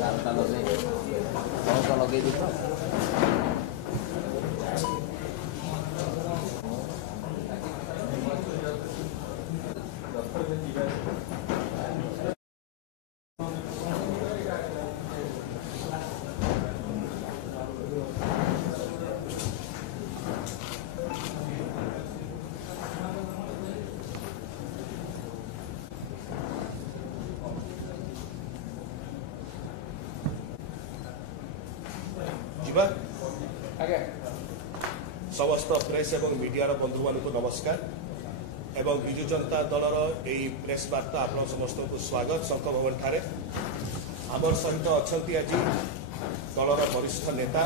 दालटा लगे तो समस्त प्रेस एवं मीडिया बंधु मान को नमस्कार एवं विजु जनता दलर यही प्रेस वार्ता आप समस्त को स्वागत शंख भवन ठारे आमर सहित अच्छा आज दलर वरिष्ठ नेता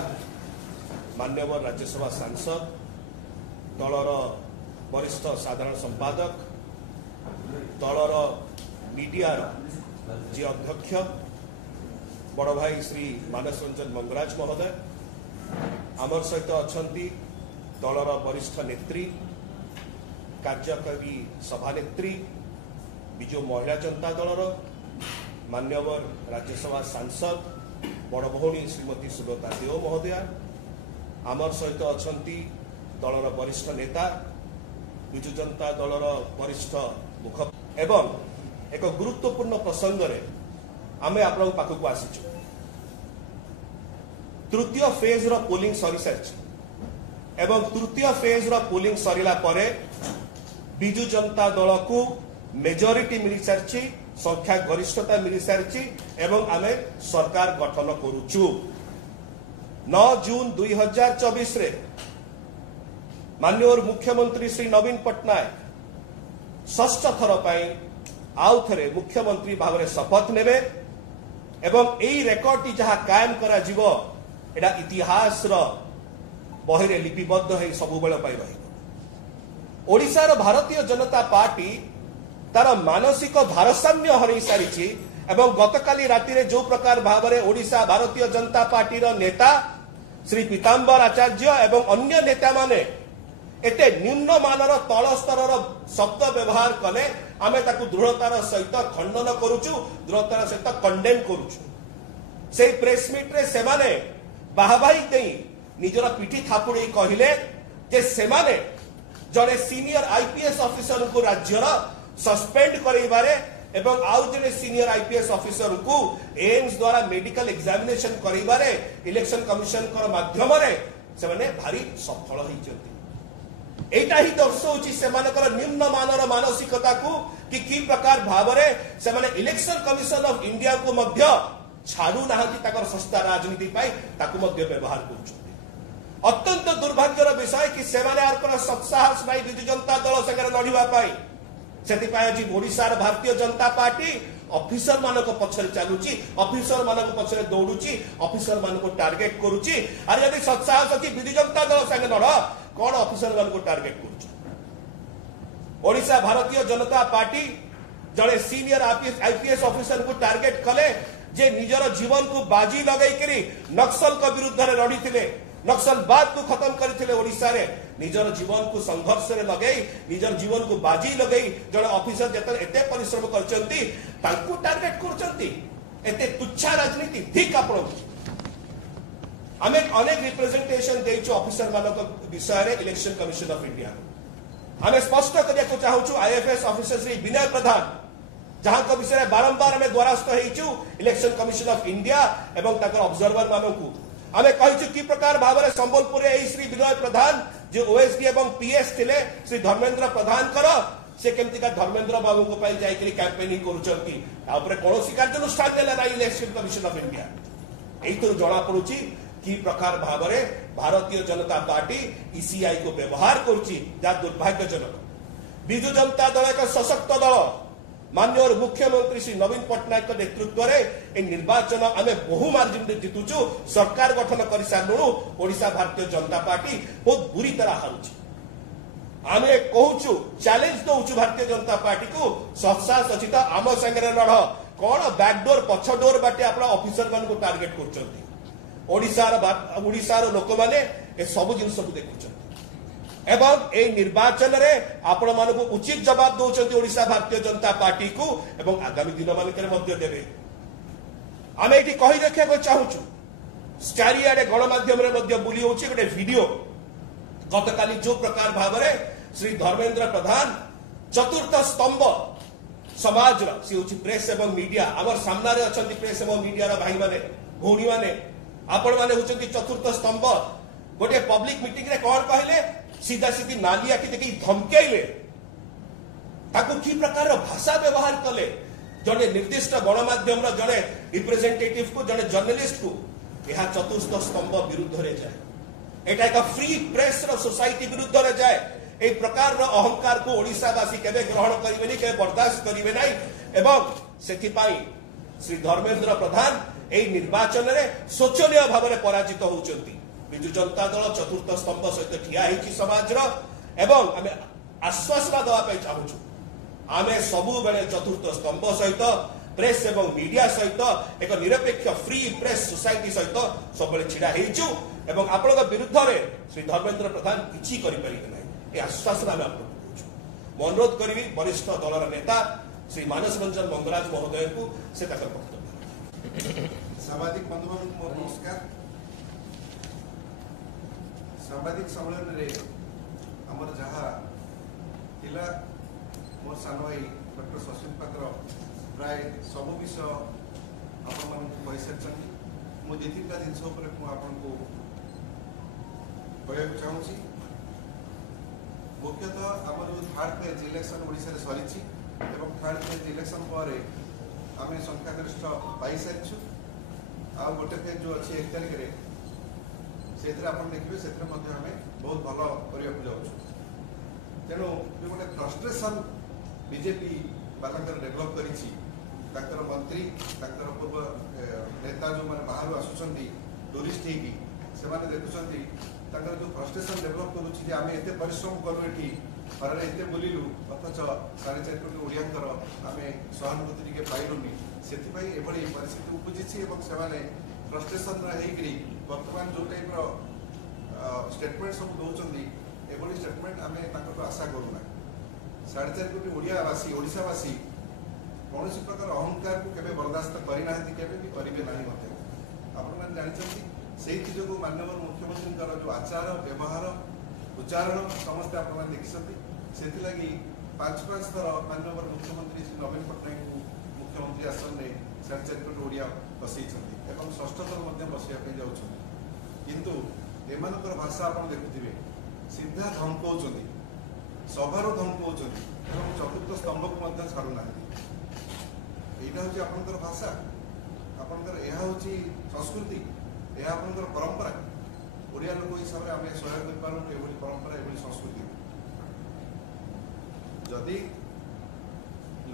मान्यवर राज्यसभा सांसद दलर वरिष्ठ साधारण संपादक दलर मीडिया जी अध्यक्ष बड़ भाई श्री मानस रंजन मंगराज महोदय आमर सहित अच्छा दलर वरिष्ठ नेत्री कार्यकारी सभानेत्री विजु महिला जनता दलर मान्यवर राज्यसभा सांसद बड़ भौणी श्रीमती सुलता देव महोदया आमर सहित अच्छा दलर वरिष्ठ नेता विजु जनता दलर वरिष्ठ मुख एवं एक गुरुत्वपूर्ण प्रसंग रे आमे आपन पाखक आसीचु तृतीय फेज रो पोलिंग सरी सारी एवं तृतीय फेज रो पोलिंग सरीला परे विजु जनता दल को मेजोरिटी मिल सारी संख्या गरिष्ठता मिल सारी एवं आमे सरकार गठन करूचु 9 जून 2024 रे माननीय मुख्यमंत्री श्री नवीन पट्टनायक षष्ठ थर पाई आउ थे मुख्यमंत्री भाव में शपथ नेबे एवं यही रेकर्ड जहाँ कायम करा जीवो एटा इतिहास बही रे लिपिबद्ध है सब बेले ओडिशार भारतीय जनता पार्टी तार मानसिक भारसाम्य हरई सारी एवं गतकाली राति रे जो प्रकार भाव में ओडिशा भारतीय जनता पार्टी नेता श्री पीताम्बर आचार्य एवं अन्य नेता माने एते निम्न मानर तल स्तर शब्द व्यवहार कले आमे ताकू दृढ़तार सहित खंडन करूचु दृढ़तार सहित कंडेम करूचु से प्रेस मीट रे सेमाने बाहाबाही देई निजर पिठी थापुड़ी कहले जे सेमाने जने सीनियर आईपीएस ऑफिसर को राज्यर सस्पेंड करइबारे एवं आउ जने सीनियर आईपीएस ऑफिसर को एम्स द्वारा मेडिकल एग्जामिनेशन करइबारे इलेक्शन कमिशन कर माध्यम रे सेमाने भारी सफल होइचंती एटा ही दर्शाउची सेमानकर निम्न मानर मानसिकता को कि प्रकार भाव में सेमाने इलेक्शन कमिशन ऑफ इंडिया को मध्य छाड़ू नाहंती ताकर सस्ता राजनीति पाई ताकू मध्य व्यवहार करूछंती अत्यंत दुर्भाग्यर विषय कि सेमाने आर सत्साहस नाई विजु जनता दल संगे लड़िबा पाई सेति पाई आज ओडिशार भारतीय जनता पार्टी ऑफिसर मानक पछरे चालुची ऑफिसर मानक पछरे दौड़ुची ऑफिसर मानक टार्गेट करूची अरे यदि सत्साहस अछि विजु जनता दल संगे लड़ कौन ऑफिसर मान को टार्गेट कर ओडिशा भारतीय जनता पार्टी जड़े सीनियर आईपीएस ऑफिसर को टार्गेट कले जे निजर जीवन को बाजी लगई नक्सल को विरुद्ध रे लड़ी थिले नक्सलवाद को खत्म करथिले ओडिशा रे निजर जीवन को संघर्ष रे लगई निजर जीवन को बाजी लगई जड़े ऑफिसर जेतर एते परिश्रम करचंती तांको टार्गेट करचंती एते तुच्छा राजनीति ठीक आपण आम अनेक रिप्रेजेंटेशन देचु ऑफिसर मानक विषय रे इलेक्शन कमिशन ऑफ इंडिया आम स्पष्ट करने चाहूँ आईएफएस ऑफिसर श्री विनय प्रधान जहां का विषय बारंबार आम द्वारस्थ होइचु इलेक्शन कमिशन ऑफ इंडिया एवं ताकर ऑब्जर्वर मानकू आम कहिचु कि प्रकार भाव में संबलपुर श्री विनय प्रधान जो ओएसडी एवं पीएस थिले श्री धर्मेंद्र प्रधान कर से केमतिका धर्मेंद्र बाबू को पाई जाई कैंपेनिंग करूचंती तापरे कोनोसी कार्यानुष्ठान नेला ना इलेक्शन कमिशन ऑफ इंडिया एइथरो जणा पडुची कि प्रकार भाव में भारतीय जनता पार्टी ईसीआई को व्यवहार करुच्ची जहाँ दुर्भाग्यजनक विजु जनता दल एक सशक्त दल माननीय मुख्यमंत्री श्री नवीन पट्टनायक नेतृत्व में निर्वाचन आम बहु मार्जिन जितुचु सरकार गठन कर सारू ओडिशा भारतीय जनता पार्टी बहुत बुरी तरह हारुची आम कहूचु चैलेंज दौचु भारतीय जनता पार्टी को सत्साहस अच्छी तो आम संगे लड़ कौन बैकडोर पछ डोर बाटे आप ऑफिसर मान को टार्गेट कर लोक मैंने सब जिन देखुं एवं ए निर्वाचन रे आपण मानक उचित जवाब दौरान ओडिशा भारतीय जनता पार्टी को एवं आगामी दिन मानक देवे आमे एटी कहि देखिया चाहूचु चारिआडे गणमाध्यम बुली होची गोटे वीडियो गतकाली जो प्रकार भाव श्री धर्मेंद्र प्रधान चतुर्थ स्तंभ समाज सी हूँ प्रेस एवं मीडिया आमर सामने अच्छा प्रेस एवं मीडिया भाई माने भौणी माने आपण माने होचंती चतुर्थ स्तंभ गोटे पब्लिक मीटिंग रे कौन कहले सीधा सीधी नाली आखि देखि धमकेले ताकू की प्रकार भाषा व्यवहार कले जड़े निर्दिष्ट गणमाध्यम जड़े रिप्रेजेंटेटिव को जड़े जर्नलिस्ट को यह चतुर्थ स्तंभ विरुद्ध रे जाए एटा एक फ्री प्रेस रो सोसाइटी विरुद्ध रे जाए ए प्रकार रो अहंकार को ओडिशावासी केबे ग्रहण करिवेनी केबे बर्दाश्त करिवे नाही एवं सेथि पाई श्री धर्मेंद्र प्रधान ए निर्वाचन रे शोचनीय भाव में पराजित होउचंती बिजु जनता दल चतुर्थ स्तंभ सहित ठिया हेची समाज रो एवं आमे आश्वासन दवा पे चाहूछु आमे सबु बेले चतुर्थ स्तंभ सहित प्रेस एवं मीडिया सहित एक निरपेक्ष फ्री प्रेस सोसाइटी सहित सब बेले छिड़ा हेचु एवं आपन विरुद्ध रे श्री धर्मेंद्र प्रधान किछि करि परिबे नाही ए आश्वासन आमे आपन कहूछु अनुरोध करिवि वरिष्ठ दलर नेता श्री मानस रंजन मंगराज महोदय को से तक वक्तव्य सामाजिक बंधु मोर नमस्कार सामाजिक सम्मेलन रे हमर जहा थिला मोर सान भाई डॉक्टर सचिन पात्र प्राय सब विषय आपण कही सारी मुझे जिन आपन को कहना चाहूँगी मुख्यतः आम जो थर्ड फेज इलेक्शन ओडिशा सरी थर्ड फेज इलेक्शन पर आम संख्यागरिष्ठ पाई सारी आ गोटे फेज जो अच्छी 1 तारिख से देखिए से आम बहुत भल करने जाऊँ तेणु जो गोटे फ्रस्ट्रेशन बीजेपी बालांकर डेभलप करी मंत्री पूर्व नेता जो मैंने बाहर आसुँच टूरिस्ट होने देखुं जो फ्रस्ट्रेशन डेभलप करुँच आम एत परिश्रम करूँ ये खरार एत बुलू अथच 4.5 कोटी ओडियांकर आम सहानुभूति टे पाइलुनि से परिस्थिति उपजी से फ्रस्ट्रेशन बर्तमान जो टाइप स्टेटमेंट सब दौरान ये स्टेटमेंट आम आशा करूना 4.5 कोटी ओडियावासी ओडिशावासी कौन प्रकार अहंकार को केबे बर्दाश्त करना केबे भी करेंगे ना आपने जानते से जो माननीय मुख्यमंत्री जो आचार व्यवहार उच्चारण समस्ते आप देखते से 5-5 थर माननीय मुख्यमंत्री श्री नवीन पट्टनायक को मुख्यमंत्री आसन में 4.5 कोटी ओडिया बसई षष्ठ थर बसवाई जाऊँ किंतु एमानकर भाषा आप देखुवे सीधा धमकाउं सभार धमकाउं चतुर्थ स्तंभ को छाड़ूना यहाँ हूँ आपंकर भाषा आपंकर यह हूँ संस्कृति यह आपंकर परंपरा ओडिया लोक हिसाब से आम सहयोग कर पारूँ ये परंपरा ये संस्कृति जदि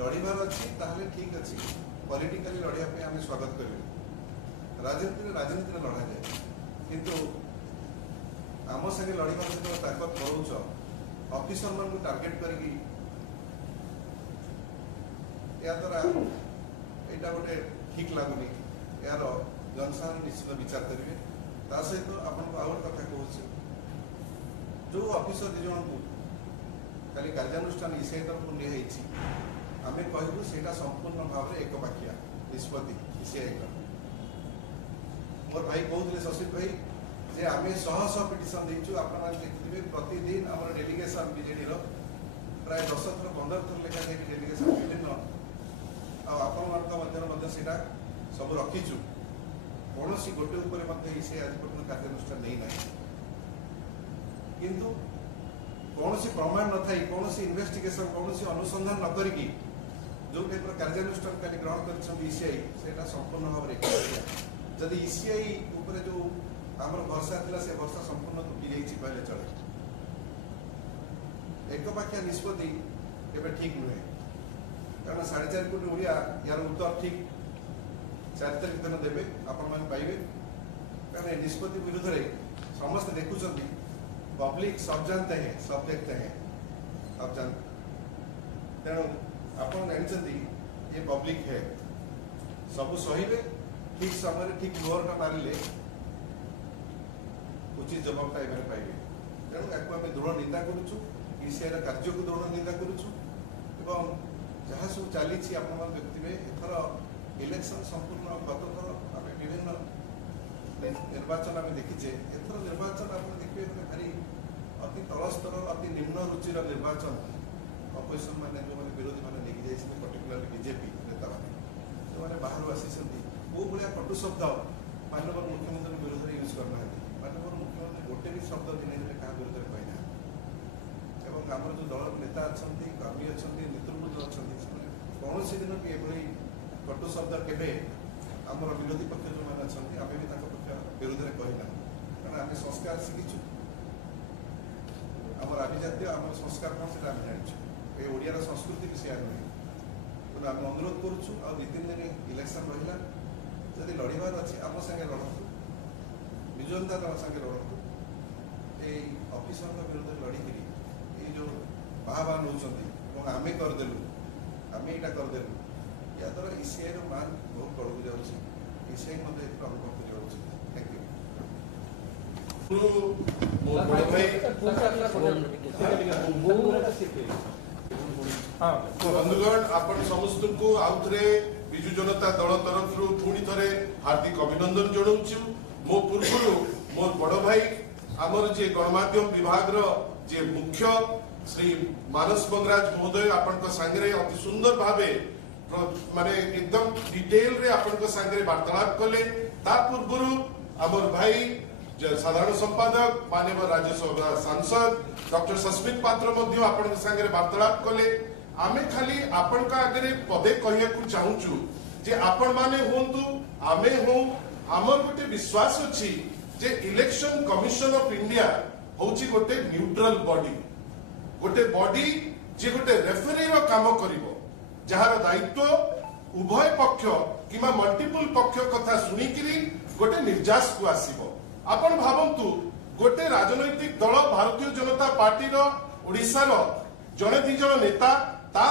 लड़ार अच्छी ताहले ठीक अच्छी पॉलिटिकली लड़ाई आम स्वागत करें राजनीति लड़ा जाए किंतु आम संगे लड़ार जो ताकत करोच ऑफिसर मान को टार्गेट करके या द्वारा यहाँ गोटे ठीक लगुनि यार जनसाधारण निश्चित विचार करेंगे ता सहित आपको आउ गोटे कथा कहूँ जो ऑफिसर 2 जन को खाली कार्यानुष्ठान ईसीआई तरफ निजी आम कहूँ से संपूर्ण भाव में एकपाखिया निष्पत्ति ईसीआई मोर भाई कहते शशिक भाई जे आम 100 पिटिशन देचु आप देखिए प्रतिदिन आम डेलीगेशन बीजेडी प्राय 10 थर 15 थर लेखा डेलीगेशन विभिन्न आपटा सब रखीचु कौन गोटे से आज पर्यटन कार्यानुष्ठान नहीं ना किंतु कौन प्रमाण न थी कौन इन्वेस्टिगेशन कौन अनुसंधान न करी जो टाइप कार्यानुष्ठान खाली ग्रहण कर ईसीआई से संपूर्ण भाव में जदि ईसीआई जो आम भरसा था से भरसा संपूर्ण तुटी जाइए कहले चले एकपाखिया निष्पत्ति केबे ठीक नुहे कारण 4.5 कोटी ओडिया यार उत्तर ठीक 4 तारिख दिन देवे आपण पाइबे कारण निष्पत्ति विरुद्ध में समस्त देखुं पब्लिक सब जानते हैं सब देखते हैं आप जानते तेणु आप जानते ये पब्लिक है सब सहीबे ठीक समय ठीक मोहरटा मारे उचित जवाबटा एवं पाइबे तेणु या दृढ़ निंदा करुचु ईसीआई कार्य को दृढ़ निंदा करुचु जहाँ सब चली देखुए एथर इलेक्शन संपूर्ण गत थर आम विभिन्न निर्वाचन आम देखीचे एथर निर्वाचन आप देखिए भारी अति तल स्तर अति निम्न रुचिर निर्वाचन अपोजिशन मैंने जो मैंने विरोधी मैंने लेके जाइए पर्टिकुलर बीजेपी नेता मैंने जो मैंने बाहर आसी वो भाया कटु शब्द माननीय मुख्यमंत्री विरोध में यूज करना माननीय मुख्यमंत्री गोटे भी शब्द दिन क्या विरोध में कहना एवं आम जो दल नेता अच्छा कर्मी अच्छा नेतृत्व जो अच्छा कौन दिन भी एभली कटु शब्द के आम विरोधी पक्ष जो मैंने अच्छा आम भी पक्ष विरोध में कहना कारण आम संस्कार शिखीचु आम आभिजात्य आम संस्कार कौन से आम जाचु ये ओडियार संस्कृति भी सेयार नुहे तेणु आम अनुरोध करुचु आ 2-3 दिन इलेक्शन रहा जदि लड़ार अच्छे आम सागे लड़तु विजु जनता दल सागे लड़तु ये अफिसर विरोध लड़की ये जो बाहा नौ आम करदेलु आम यहाँ करदेलु या द्वारा ईसीआई मान बहुत तौक जाऊँगी ईसीआई अनुभव जाऊँगी थैंक यू बंधुगण आपण समस्त को आउथरे विजु जनता दल तरफ पुणी थे हार्दिक अभिनंदन जनाऊँ मो पूर्व मोर बड़ भाई आमर जे गणमाध्यम विभाग जे मुख्य श्री मानस बंगराज महोदय आपण सांगे अति सुंदर भावे माने एकदम डिटेल रे आपण सांगे वार्तालाप कले ता पूर्व आमर भाई साधारण संपादक माननीय राज्यसभा सांसद डॉक्टर सस्मित पात्र मध्य आपण सांगे वार्तालाप कले आमे खाली आपण का आगे पदे कहया को चाहूचु जे आपण माने होंतु आमे हो आमर गोटे विश्वास अछि जे इलेक्शन कमिशन ऑफ इंडिया होची गोटे न्यूट्रल बॉडी जे गोटे रेफरी रो काम करिवो जहार दायित्व उभय पक्ष किमा मल्टीपल पक्ष कथा सुनिकिरी गोटे निर्जास को आसीबो आपण भावंतु गोटे राजनैतिक दल भारतीय जनता पार्टी रो ओडिसा रो जने दी जन नेता ता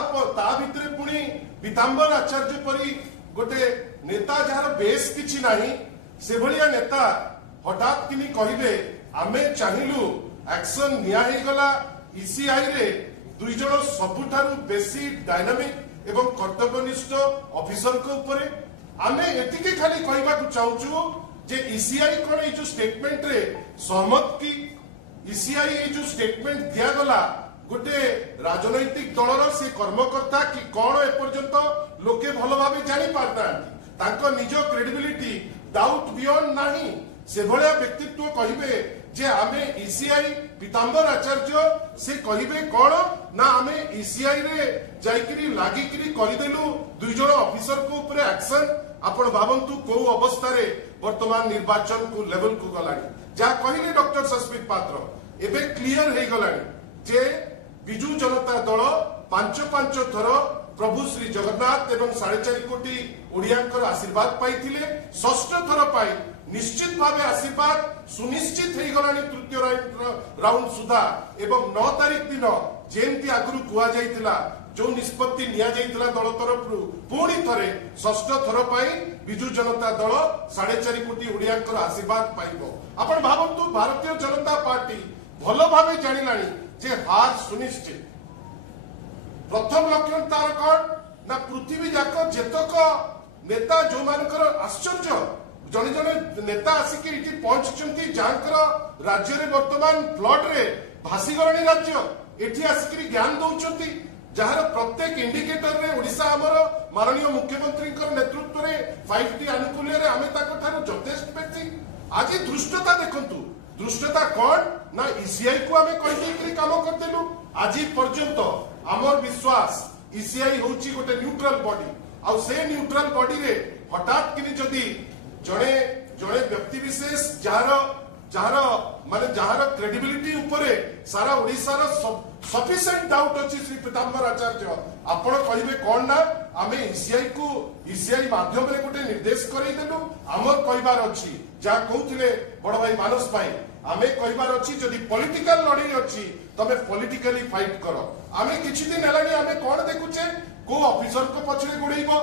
भितरे पुणी पीतांबर आचार्य परी गोटे नेता जार बेस किछि नाही से भलिया नेता हठात किनी कहिबे आमे चाहिलु एक्शन निया हे गला ईसीआई रे दुई जन सबुठारु बेसी डायनामिक एवं कर्तव्यनिष्ठ ऑफिसर को ऊपर आमे एतिके खाली कहबा को चाहूचु जे ईसीआई कोन ए जो स्टेटमेंट रे सहमत की ईसीआई ए जो स्टेटमेंट दिया गला गोटे राजनैतिक दलर से कर्मकर्ता कि कौन एपर्यंत लोके भल भाव जानी पारता निज क्रेडिबिलिटी डाउट बियॉन्ड नहीं से भलिया व्यक्तित्व कहिबे जे आमे ईसीआई पीतांबर आचार्य से कहिबे कौन ना आमे ईसीआई रे जाइकरी लागिकरी करिदेलु दुई जण ऑफिसर को ऊपर एक्शन आपण भावंतु को अवस्था रे वर्तमान निर्वाचन को लेवल को गलानी जा कहिले डॉक्टर सस्मित पात्र एबे क्लियर हे गलानी जे विजु जनता दल 5 थर प्रभु श्री जगन्नाथ एवं 4.5 कोटी ओडियांकर आशीर्वाद पाइथिले षष्ठ थर पाई निश्चित भावे आशीर्वाद सुनिश्चित हो गलानी तृतीय राउंड सुधा एवं 9 तारीख दिन जेमती आगुरु कुआ जाइतिला जो निष्पत्ति निया जाइतिला दल तरफ पुणी थरे षष्ठ थर पाई विजु जनता दल 4.5 कोटी ओडियांकर आशीर्वाद पाइबो आपण भावंतु भारतीय जनता पार्टी भल भावे जानिलानी जे हार सुनिश्चित प्रथम लक्षण तार कौन ना पृथ्वी जाक जेतक नेता जो मानकर आश्चर्य जने जने नेता आसिक इटी पहुंचचंती जानकर राज्य रे वर्तमान फ्लड रे भासी गलणी राज्य एठी आसिक ज्ञान दउचंती जहार प्रत्येक इंडिकेटर रे ओडिसा हमर माननीय मुख्यमंत्री नेतृत्व रे 5T अनुकूल्य रे आमे ताको थारो जथेष्ट बेसी आज दृष्टता देखंतु दृष्टता कौन ना ईसीआई को आमे कहि काम करदेलु आज पर्यंत आमर विश्वास ईसीआई होची गोटे न्यूट्रल बॉडी आ से न्यूट्रल बॉडी रे हठात किनी जदी जणे जणे व्यक्ति विशेष जहार माने जहार क्रेडिबिलिटी ऊपरे सारा ओडिसा रो सफिशिएंट डाउट अछि श्री पीतांबर आचार्य आपण कहिबे कोन ना आमे ईसीआई माध्यम रे गोटे निर्देश करै देलु हमर कहिबार अछि जा कहउथिले बड़ भाई मानस भाई आमे कहिबार अछि जदी पॉलिटिकल लड़ाई अछि तमे पॉलिटिकली फाइट करो आमे किछि दिन हेलानी आमे कोन देखुचे को ऑफिसर को पछरे गुडैबो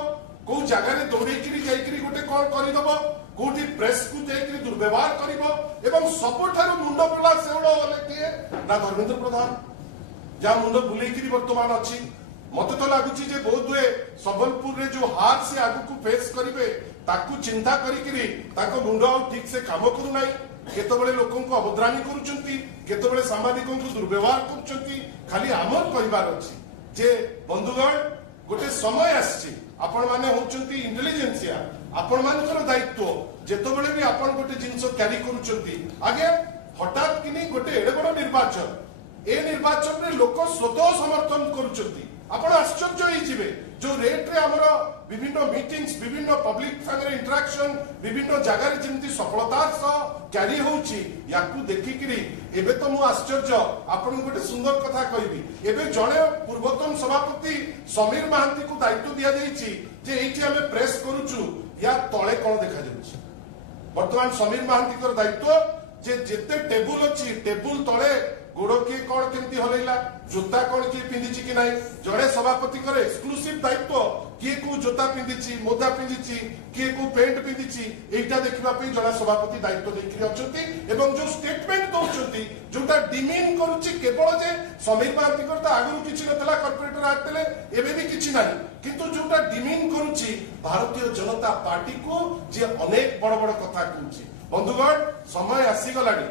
को जगह रे दौड़ेकिरी जाइकिरी गोटे कोन करि दबो कोठी प्रेस को जाइकिरी दुर्व्यवहार करिवो एवं सबठारु मुंड बुला सेउडो होले के ना धर्मेंद्र प्रधान जा मुंड बुलेकिरी वर्तमान अछि मत तो लगुच बहुत हुए संबलपुर रे जो हार से आगु को फेस करेंगे ताकू चिंता करी मुंड आ ठीक से काम करूना केतबले लोकों को अभद्रामी करुचंती केतबले सांबादिकों को दुर्व्यवहार करुचंती खाली आमर कहिबार अछि जे बंधुगण गोटे समय आछि आपण माने होचंती इंटेलिजेंसिया आपण मानकर दायित्व जेतबले भी आपण गोटे जिंस कैरी करुचंती आगे हठात किनी गोटे एडे बड़ निर्वाचन ए निर्वाचन रे लोक स्वतः समर्थन करुचंती आपण आश्चर्य होई जिवे जो रेट रे हमर विभिन्न मीटिंग्स विभिन्न पब्लिक संगे इंटरेक्शन विभिन्न जगह रे जेंति सफलता सह कैरी होउची याकू देखि किरी एबे तो मु आश्चर्य आपण गोटे सुंदर कथा कहबी एबे जणे पूर्वतन सभापति समीर महांती को दायित्व दिया जाईची जे एठी हमें प्रेस करूचु या तळे कोन देखा जाउची वर्तमान समीर महांती कर दायित्व जे जेते टेबुल अछि टेबुल तळे गोड़ किए कौन केमती हलैला जोता कौन किए पिंधिची कि नाही जड़े सभापति करे एक्सक्लूसिव दायित्व किए को जोता पिंधिची मोजा पिंधिची किए को पेंट पिंधिची एटा देखिबा पे जड़ा सभापति दायित्व देखि अछंती एवं जो स्टेटमेंट दोचंती जोटा डिमीन करूची केवल जे समीर महांती करता आगु किछि नतला कॉर्पोरेटर आतले एबे भी किछि नाही किंतु जोटा डिमीन करूची भारतीय जनता पार्टी को जे अनेक बड़ बड़ कथा कहूची बंधुगण समय आसी गलाडी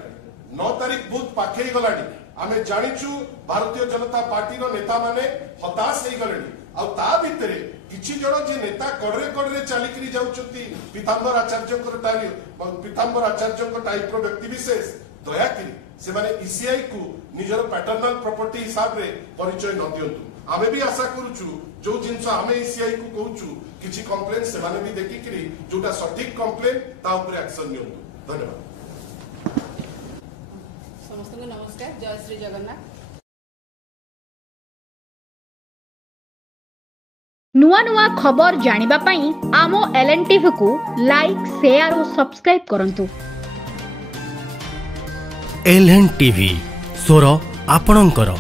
9 तारीख बहुत पाखे गलाडी आमे जानिचु भारतीय जनता पार्टी रो नेता माने हताश हे गलेनी आ ता भितरे किछि जण जे नेता कड़रे चालिकरी जाउचंती पीतांबर आचार्य को टाइप रो व्यक्ति विशेष दया करी से माने ईसीआई को निजर पैटर्नल प्रॉपर्टी हिसाब रे परिचय न दियंतु आमे भी आशा करूचु जो जिंस आमे ईसीआई को कहूचु किछि कंप्लेंट से माने भी देखि करी जोटा सटीक कंप्लेंट ता ऊपर एक्शन नियंतु धन्यवाद समस्त को नमस्कार जय श्री जगन्नाथ नुआ नुआ खबर जानिबा पई आमो एलएनटीवी को लाइक शेयर और सब्सक्राइब करंतु एलएनटीवी स्वर आपणंकर।